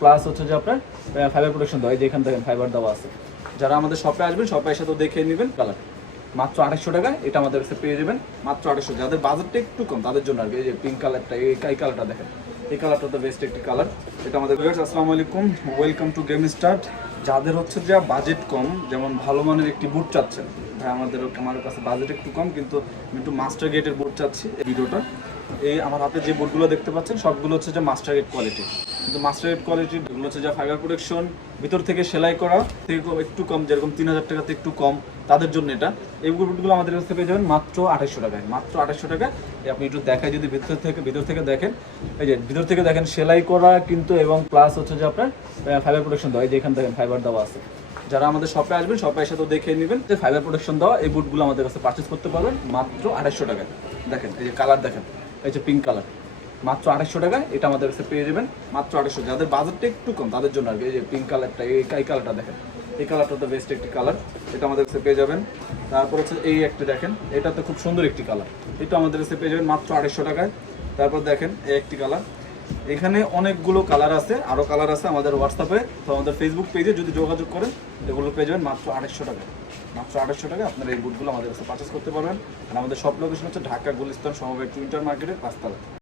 Plus হচ্ছে যে আপনার ফাইবার প্রোটেকশন দেওয়া, এই যে এখান থেকে ফাইবার দেওয়া আছে। যারা আমাদের শপে আসবেন শপে এসে তো দেখে নেবেন কালার মাত্র আড়াইশো টাকায় এটা আমাদের কাছে পেয়ে যাবেন, মাত্র আড়াইশো। যাদের বাজেটটা একটু কম, তাদের জন্য আর কি, এই যে পিঙ্ক কালারটা এই কালারটা দেখেন। এই কালারটা তো বেস্ট একটি কালার এটা আমাদের আসসালামু আলাইকুম। ওয়েলকাম টু গেম স্টার্ট যাদের হচ্ছে যা বাজেট কম, যেমন ভালো মানের একটি বুট চাচ্ছেন, ভাই আমাদের আমার কাছে বাজেট একটু কম, কিন্তু আমি একটু মাস্টার গেটের বুট চাচ্ছি এই ভিডিওটা। এই আমার হাতে যে বোর্ডগুলো দেখতে পাচ্ছেন, সবগুলো হচ্ছে যে মাস্টার গেট কোয়ালিটি কিন্তু মাস্টার গেট কোয়ালিটি এগুলো হচ্ছে যে ফাইবার প্রোটেকশন ভিতর থেকে সেলাই করা, থেকে একটু কম, যেরকম তিন হাজার টাকাতে একটু কম, তাদের জন্য এটা। এই বোর্ডগুলো আমাদের কাছে পেয়ে যাবেন মাত্র আঠাশশো টাকায়, মাত্র আঠাশশো টাকায়। আপনি একটু দেখায় যদি ভিতর থেকে ভিতর থেকে দেখেন, এই যে ভিতর থেকে দেখেন সেলাই করা কিন্তু এবং প্লাস হচ্ছে যে আপনার ফাইবার প্রোটেকশন দেওয়া, এই যে এখান থেকে ফাইবার দেওয়া আছে। যারা আমাদের শপে আসবেন শপে এসে তো দেখে নেবেন যে ফাইবার প্রোটেকশন দেওয়া, এই বুটগুলো আমাদের কাছে পারচেস করতে পারবেন মাত্র আড়াইশো টাকায়। দেখেন, এই যে কালার দেখেন। এই যে পিঙ্ক কালার মাত্র আড়াইশো টাকা এটা আমাদের কাছে পেয়ে যাবেন। মাত্র আড়াইশো। যাদের বাজারটা একটু কম, তাদের জন্য আর কি, এই যে পিঙ্ক কালারটা এই কালারটা দেখেন। এই কালারটা তো বেস্ট একটি কালার এটা আমাদের কাছে পেয়ে যাবেন। তারপর হচ্ছে এই একটি দেখেন, এটা তো খুব সুন্দর একটি কালার এটা আমাদের কাছে পেয়ে যাবেন মাত্র আড়াইশো টাকায়। তারপর দেখেন এই একটি কালার এখানে অনেকগুলো কালার আছে আরও কালার আছে আমাদের হোয়াটসঅ্যাপে তো আমাদের ফেসবুক পেজে যদি যোগাযোগ করেন, এগুলো পেয়ে যাবেন মাত্র আড়াইশো টাকা। মাত্র আড়াইশো টাকা আপনারা এই বুটগুলো আমাদের কাছে পারচেস করতে পারবেন। আর আমাদের সব লোকেশন হচ্ছে ঢাকা, গুলিস্তান, সমবায় টুইন্টার মার্কেটের পাঁচতলা।